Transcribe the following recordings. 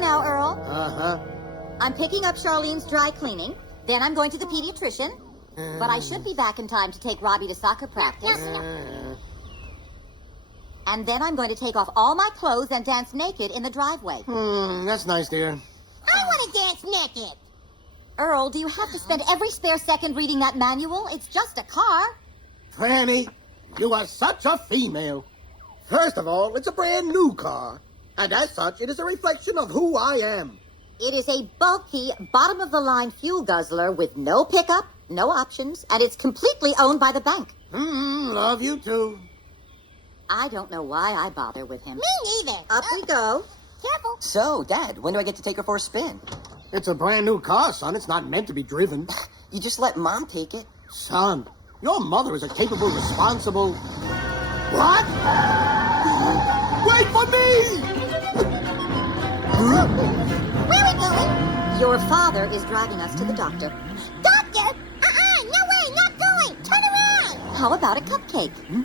going now, Earl. Uh-huh. I'm picking up Charlene's dry cleaning. Then I'm going to the pediatrician. But I should be back in time to take Robbie to soccer practice. And then I'm going to take off all my clothes and dance naked in the driveway. That's nice, dear. I want to dance naked. Earl, do you have to spend every spare second reading that manual? It's just a car. Franny, you are such a female. First of all, it's a brand new car. And as such, it is a reflection of who I am. It is a bulky, bottom-of-the-line fuel guzzler with no pickup, no options, and it's completely owned by the bank. Love you too. I don't know why I bother with him. Me neither. Up we go. Careful. So, Dad, when do I get to take her for a spin? It's a brand new car, son. It's not meant to be driven. You just let Mom take it. Son, your mother is a capable, responsible... What? Wait for me! Where are we going? Your father is driving us to the doctor. Doctor? No way, not going. Turn around. How about a cupcake? Ooh,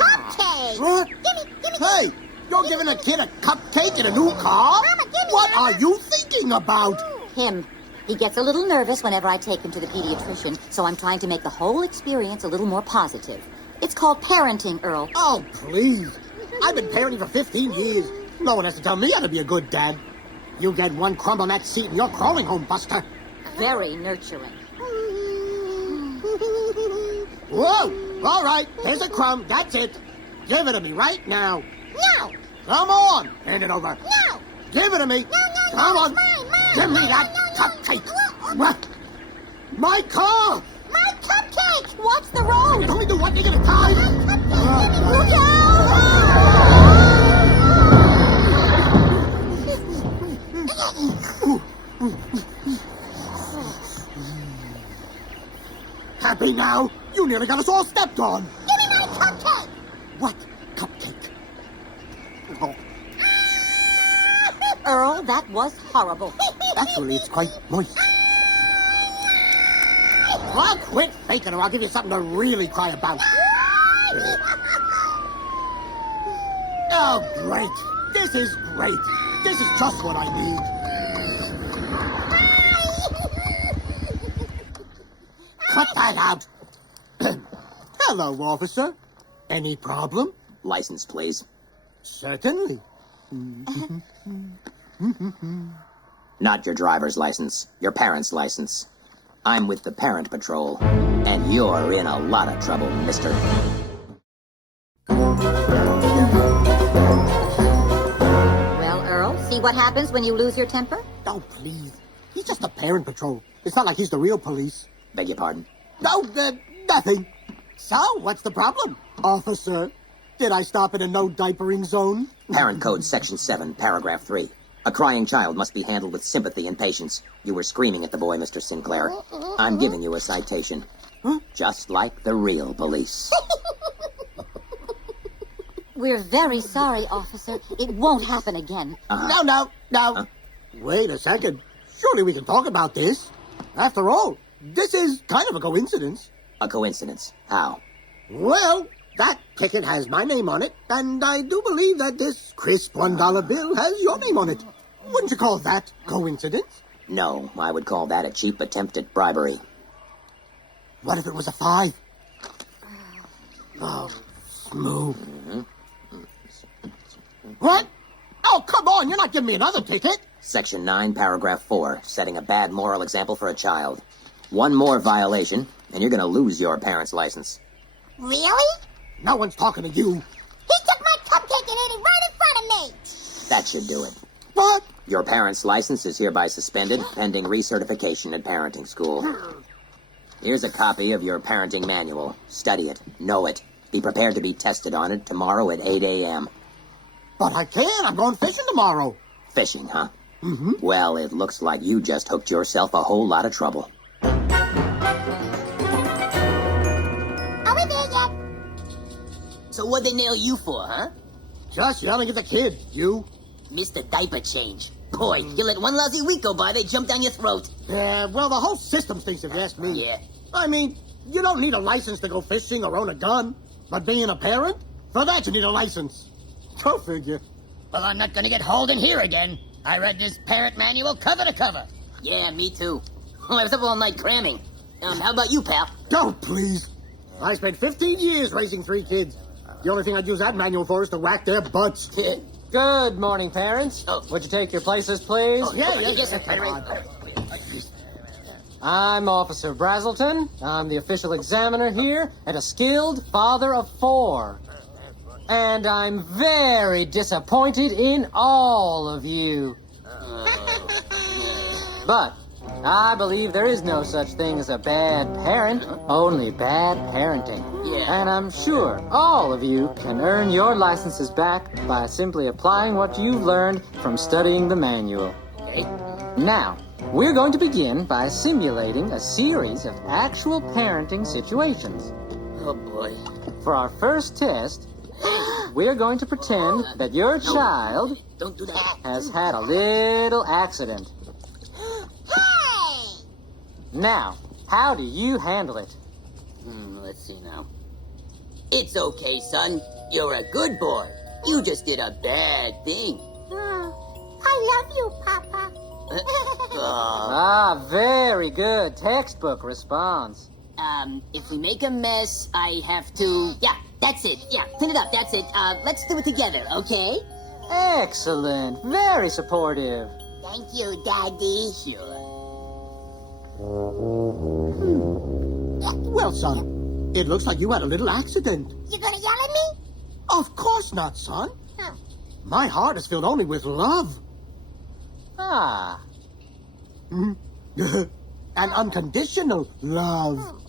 cupcake. What? Give me. Hey, you're giving a kid a cupcake in a new car? Mama, give me. What Mama. are you thinking about? Him. He gets a little nervous whenever I take him to the pediatrician, so I'm trying to make the whole experience a little more positive. It's called parenting, Earl. Oh, please. I've been parenting for 15 years. No one has to tell me how to be a good dad. You get one crumb on that seat and you're crawling home, Buster. Very nurturing. Whoa! All right, here's a crumb. That's it. Give it to me right now. No. Come on. Hand it over. No. Give it to me. No, Come on. it's mine. Give me that No. cupcake. What? My car. My cupcake. What's the road? You only do one thing at a time. Look out! Happy now? You nearly got us all stepped on. Give me my cupcake. What cupcake? Oh, Earl, that was horrible. actually, it's quite moist. Well, quit faking or I'll give you something to really cry about. Oh, great. This is great. This is just what I need. Cut that out. Hello, officer. Any problem? License, please. Certainly. Not your driver's license, your parent's license. I'm with the Parent Patrol, and you're in a lot of trouble, mister. Well, Earl, see what happens when you lose your temper? Oh, please. He's just a parent patrol. It's not like he's the real police. Beg your pardon? No, nothing. So, what's the problem? Officer, did I stop in a no-diapering zone? Parent Code Section 7, Paragraph 3. A crying child must be handled with sympathy and patience. You were screaming at the boy, Mr. Sinclair. I'm giving you a citation. Huh? Just like the real police. We're very sorry, officer. It won't happen again. No. Wait a second. Surely we can talk about this. After all, this is kind of a coincidence. A coincidence. How? Well, that ticket has my name on it, and I do believe that this crisp $1 bill has your name on it. Wouldn't you call that coincidence? No, I would call that a cheap attempt at bribery. What if it was a 5? Oh, smooth. What? Oh, come on, you're not giving me another ticket. Section 9, Paragraph 4, setting a bad moral example for a child. One more violation, and you're going to lose your parent's license. Really? No one's talking to you. He took my cupcake and ate it right in front of me. That should do it. What? Your parent's license is hereby suspended, pending recertification at parenting school. Here's a copy of your parenting manual. Study it. Know it. Be prepared to be tested on it tomorrow at 8 a.m. But I can't. I'm going fishing tomorrow. Fishing, huh? Mm-hmm. Well, it looks like you just hooked yourself a whole lot of trouble. Are we there yet? So what'd they nail you for, huh? Just yelling at the kid, you. Mr. Diaper Change. Boy, you let one lousy week go by, they jump down your throat. Yeah, well, the whole system stinks if you ask me. Yeah. I mean, you don't need a license to go fishing or own a gun. But being a parent? For that you need a license. Go figure. Well, I'm not gonna get hauled in here again. I read this parent manual cover to cover. Yeah, me too. I was up all night cramming. How about you, pal? Don't, please. I spent 15 years raising 3 kids. The only thing I'd use that manual for is to whack their butts. Good morning, parents. Oh. Would you take your places, please? Yes, sir. I'm Officer Brazelton. I'm the official examiner here and a skilled father of 4. And I'm very disappointed in all of you. But I believe there is no such thing as a bad parent, only bad parenting. Yeah. And I'm sure all of you can earn your licenses back by simply applying what you've learned from studying the manual. Okay. Now, we're going to begin by simulating a series of actual parenting situations. Oh, boy. For our first test, we're going to pretend that your child Don't do that. has had a little accident. Hey! Now, how do you handle it? Let's see now. It's okay, son. You're a good boy. You just did a bad thing. I love you, Papa. Ah, very good. Textbook response. If we make a mess, I have to... Yeah, that's it. Yeah, clean it up. That's it. Let's do it together, okay? Excellent. Very supportive. Thank you, Daddy. Sure. Well, son, it looks like you had a little accident. You gonna yell at me? Of course not, son. Huh. My heart is filled only with love. Ah, An unconditional love.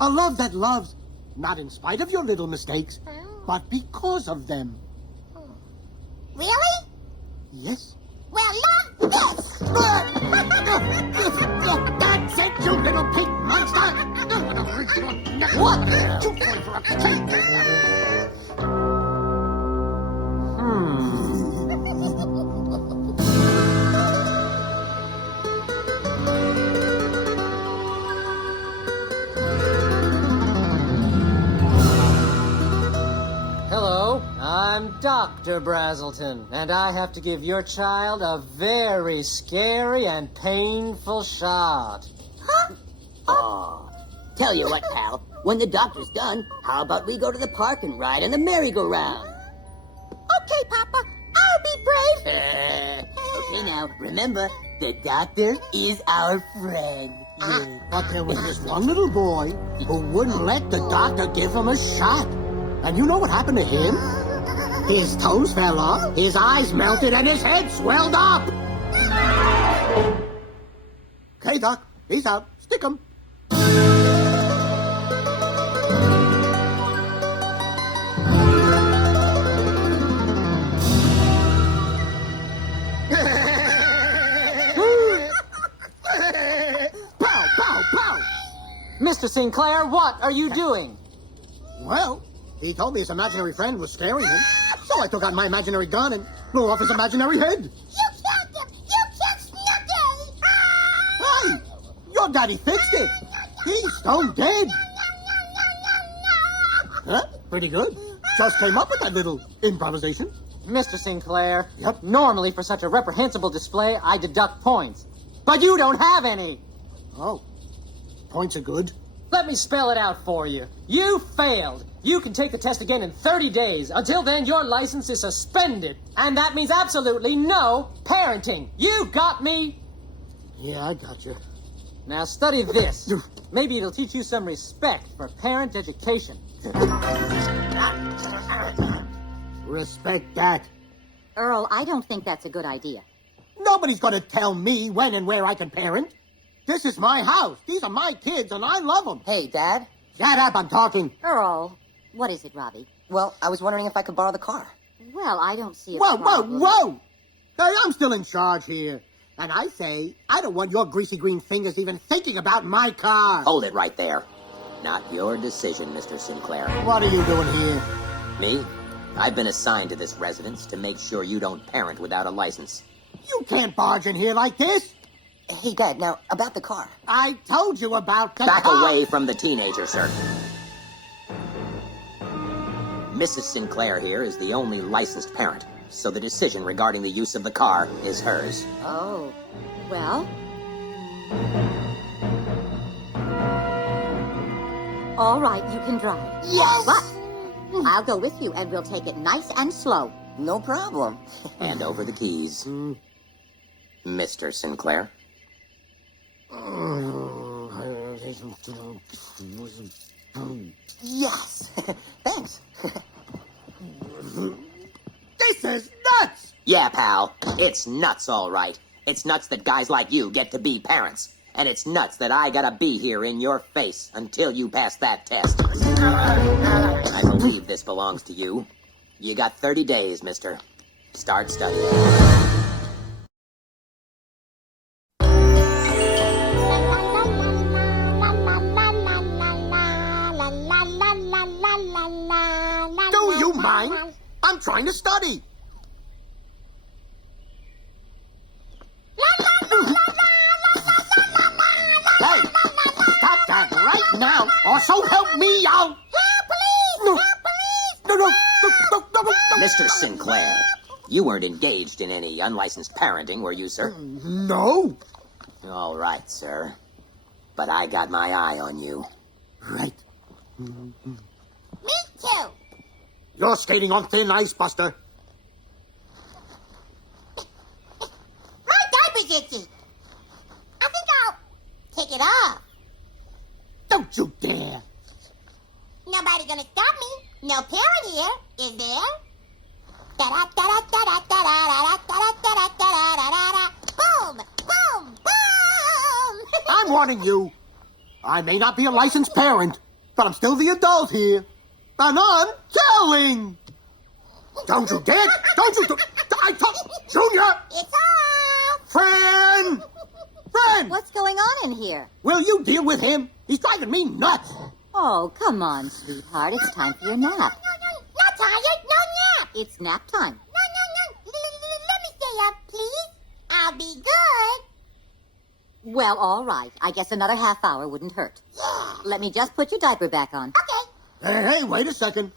A love that loves, not in spite of your little mistakes, but because of them. Really? Yes. Well, love this! That's it, you little pig monster! What? You fall for a cake! hello. I'm Dr. Brazelton, and I have to give your child a very scary and painful shot. Oh. Tell you what, pal. When the doctor's done, how about we go to the park and ride in the merry-go-round? Okay, Papa. I'll be brave. Okay, now, remember, the doctor is our friend. But there was this one little boy who wouldn't let the doctor give him a shot. And you know what happened to him? His toes fell off, his eyes melted, and his head swelled up. Okay, Doc, he's out. Stick him. Pow, pow, pow. Mr. Sinclair, what are you doing? Well, he told me his imaginary friend was scaring him. So I took out my imaginary gun and blew off his imaginary head. You killed him. You killed Snooky. Hey, your daddy fixed it. He's stone dead. Huh? Pretty good. Just came up with that little improvisation. Mr. Sinclair, Yep. normally for such a reprehensible display, I deduct points. But you don't have any. Oh, points are good. Let me spell it out for you. You failed. You can take the test again in 30 days. Until then, your license is suspended. And that means absolutely no parenting. You got me? Yeah, I got you. Now study this. Maybe it'll teach you some respect for parent education. Respect that. Earl, I don't think that's a good idea. Nobody's gonna tell me when and where I can parent. This is my house. These are my kids, and I love them. Hey, Dad. Shut up, I'm talking. Earl, what is it, Robbie? Well, I was wondering if I could borrow the car. Well, I don't see a Whoa, problem. whoa! Hey, I'm still in charge here. And I say, I don't want your greasy green fingers even thinking about my car. Hold it right there. Not your decision, Mr. Sinclair. What are you doing here? Me? I've been assigned to this residence to make sure you don't parent without a license. You can't barge in here like this. Hey, Dad, now, about the car. I told you about the Back car. away from the teenager, sir. Mrs. Sinclair here is the only licensed parent, so the decision regarding the use of the car is hers. Oh, well. All right, you can drive. Yes! But I'll go with you, and we'll take it nice and slow. No problem. Hand over the keys. Mr. Sinclair. Yes! Thanks. This is nuts! Yeah, pal. It's nuts, all right. It's nuts that guys like you get to be parents. And it's nuts that I gotta be here in your face until you pass that test. I believe this belongs to you. You got 30 days, mister. Start studying. Do you mind? I'm trying to study. Hey, stop that right now, or so help me out. No, no, no, no, no, no. Mr. Sinclair, you weren't engaged in any unlicensed parenting, were you, sir? No. All right, sir. But I got my eye on you. Right. Me too. You're skating on thin ice, Buster. My diaper's itchy. I think I'll take it off. Don't you dare. Nobody gonna stop me. No parent here, is there? Da-da-da-da-da-da-da-da-da-da-da-da-da-da-da-da. Boom! Boom! Boom! I'm warning you. I may not be a licensed parent, but I'm still the adult here. And I'm telling. Don't you dare. Don't you. I told Junior. It's off! Friend. Friend. What's going on in here? Will you deal with him? He's driving me nuts. Oh, come on, sweetheart. It's time for your nap. Not tired, no nap. It's nap time. No. Let me stay up, please. I'll be good. Well, all right. I guess another half hour wouldn't hurt. Yeah. Let me just put your diaper back on. Okay. Hey, wait a second.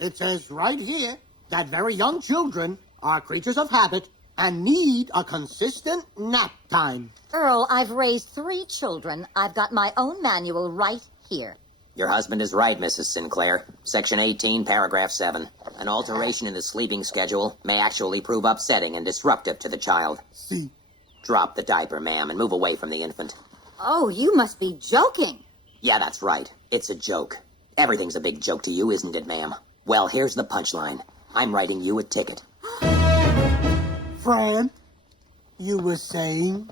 It says right here that very young children are creatures of habit and need a consistent nap time. Earl, I've raised 3 children. I've got my own manual right here. Your husband is right, Mrs. Sinclair. Section 18, paragraph 7. An alteration in the sleeping schedule may actually prove upsetting and disruptive to the child. See? Drop the diaper, ma'am, and move away from the infant. Oh, you must be joking. Yeah, that's right. It's a joke. Everything's a big joke to you, isn't it, ma'am? Well, here's the punchline. I'm writing you a ticket. Fran, you were saying?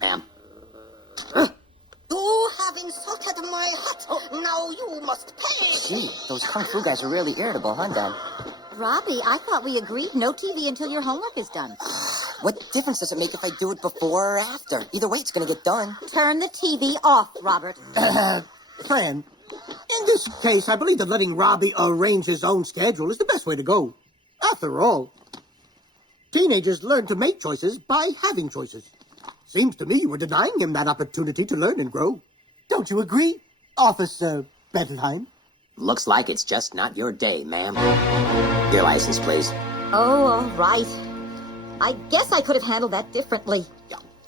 Ma'am. You have insulted my hut. Now you must pay. Gee, those Kung Fu guys are really irritable, huh, Dad? Robbie, I thought we agreed no TV until your homework is done. What difference does it make if I do it before or after? Either way, it's gonna get done. Turn the TV off, Robert. Fran, in this case, I believe that letting Robbie arrange his own schedule is the best way to go. After all, teenagers learn to make choices by having choices. Seems to me you were denying him that opportunity to learn and grow. Don't you agree, Officer Bettelheim? Looks like it's just not your day, ma'am. Your license, please. Oh, all right. I guess I could have handled that differently.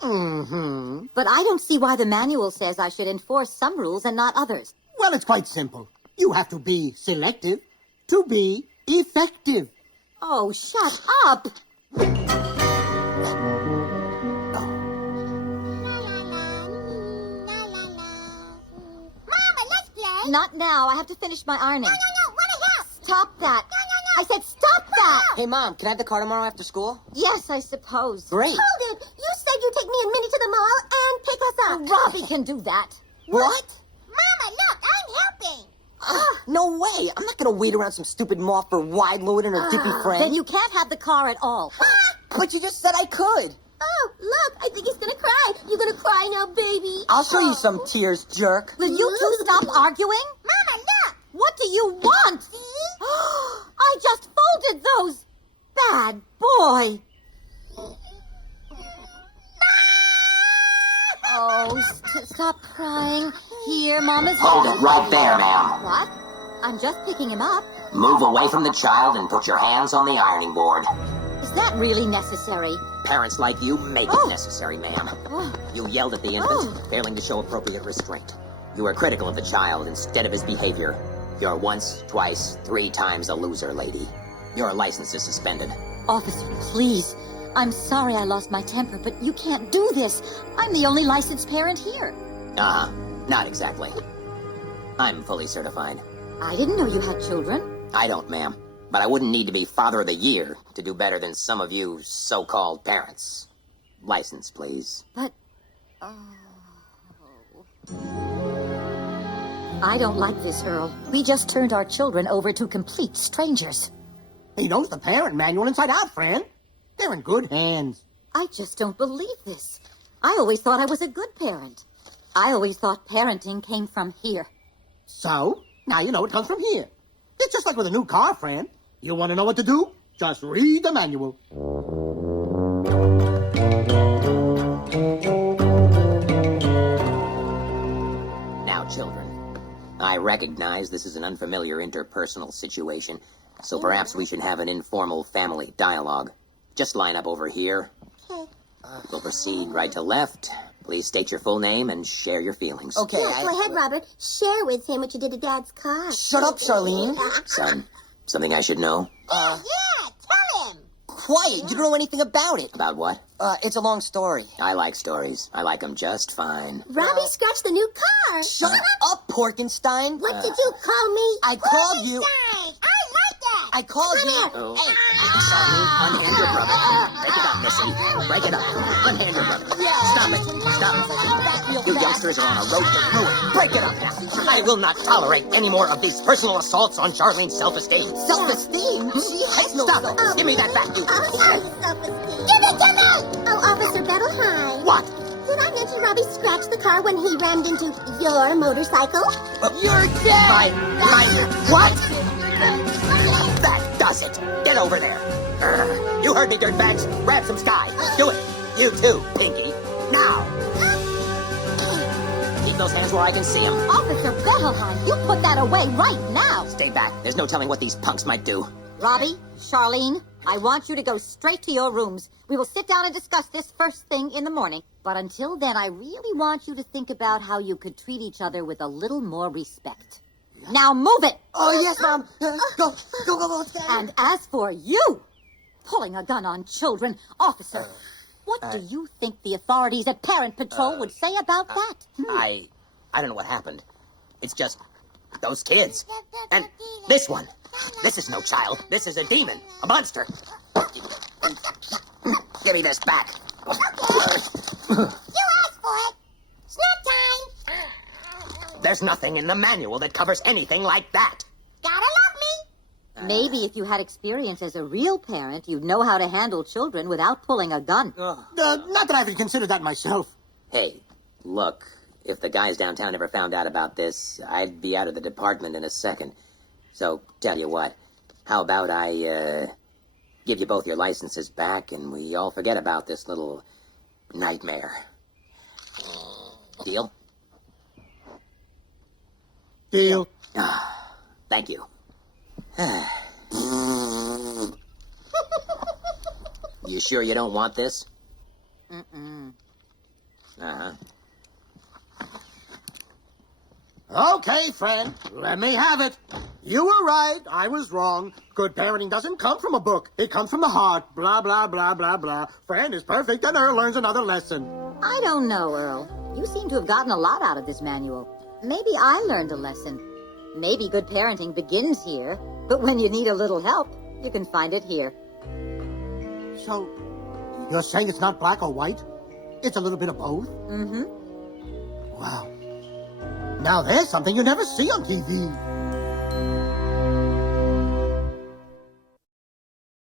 Mm-hmm. But I don't see why the manual says I should enforce some rules and not others. Well, it's quite simple. You have to be selective to be effective. Oh, shut up! Mama, let's play. Not now. I have to finish my ironing. No, wanna help? Stop that. No. I said stop that! Hey, Mom, can I have the car tomorrow after school? Yes, I suppose. Great. Hold it. You said you'd take me and Minnie to the mall and pick us up. Robbie can do that. What? Mama, look, I'm helping. No way. I'm not gonna wait around some stupid moth for wide load and her dippy friend. Then you can't have the car at all. But you just said I could. Oh, look, I think he's gonna cry. You gonna cry now, baby? I'll show you some tears, jerk. Will you two stop arguing? Mama, look. What do you want? See? I just folded those. Bad boy. Oh, stop crying. Here, Mama's... Hold it right there, ma'am. What? I'm just picking him up. Move away from the child and put your hands on the ironing board. Is that really necessary? Parents like you make Oh. it necessary, ma'am. Oh. You yelled at the infant, failing to show appropriate restraint. You were critical of the child instead of his behavior. You're once, twice, 3 times a loser, lady. Your license is suspended. Officer, please. I'm sorry I lost my temper, but you can't do this. I'm the only licensed parent here. Not exactly. I'm fully certified. I didn't know you had children. I don't, ma'am. But I wouldn't need to be Father of the Year to do better than some of you so-called parents. License, please. But... I don't like this, Earl. We just turned our children over to complete strangers. He knows the parent manual inside out, friend. They're in good hands. I just don't believe this. I always thought I was a good parent. I always thought parenting came from here. So, now you know it comes from here. It's just like with a new car, friend. You want to know what to do? Just read the manual. Now, children, I recognize this is an unfamiliar interpersonal situation, so perhaps we should have an informal family dialogue. Just line up over here. We'll proceed right to left. Please state your full name and share your feelings. Okay, Yeah, go ahead, Robert. Share with him what you did to Dad's car. Shut up, Charlene. Son, something I should know? Yeah, tell him. Quiet, you don't know anything about it. About what? It's a long story. I like stories. I like them just fine. Robbie scratched the new car. Shut up, Porkenstein. What did you call me? I called you. Porkenstein. I like that. I called Come you. here. Oh. Hey. Charlene, unhand your brother. Break it up, Missy. Break it up. Unhand your brother. Stop it. Stop it. You youngsters are on a road to ruin. Break it up now. I will not tolerate any more of these personal assaults on Charlene's self-esteem. Self-esteem? She has no Stop it. Give me that back, you. I'll show you self-esteem. Give it to me. Oh, Officer Bettelheim. What? Did I mention Robbie scratched the car when he rammed into your motorcycle? You're dead. What? That does it. Get over there. You heard me, dirtbags. Grab some sky. Do it. You too, Pinky. Now. Keep those hands where I can see them. Officer Bettelheim, you put that away right now. Stay back. There's no telling what these punks might do. Robbie, Charlene, I want you to go straight to your rooms. We will sit down and discuss this first thing in the morning. But until then, I really want you to think about how you could treat each other with a little more respect. Now move it! Oh, yes, Mom. Go. And as for you, pulling a gun on children, officer, what do you think the authorities at Parent Patrol would say about that? I don't know what happened. It's just those kids. And this one. This is no child. This is a demon. A monster. Give me this back. You asked for it. Snack time. There's nothing in the manual that covers anything like that. Gotta love me. Maybe if you had experience as a real parent, you'd know how to handle children without pulling a gun. Not that I even considered that myself. Hey, look. If the guys downtown ever found out about this, I'd be out of the department in a second. So, tell you what. How about I, give you both your licenses back and we all forget about this little nightmare. Deal? Deal. Thank you. You sure you don't want this? Uh-huh. Okay, friend, let me have it. You were right, I was wrong. Good parenting doesn't come from a book. It comes from the heart. Blah, blah, blah, blah, blah. Friend is perfect, and Earl learns another lesson. I don't know, Earl. You seem to have gotten a lot out of this manual. Maybe I learned a lesson. Maybe good parenting begins here, but when you need a little help, you can find it here. So, you're saying it's not black or white? It's a little bit of both? Mm-hmm. Wow. Now there's something you never see on TV.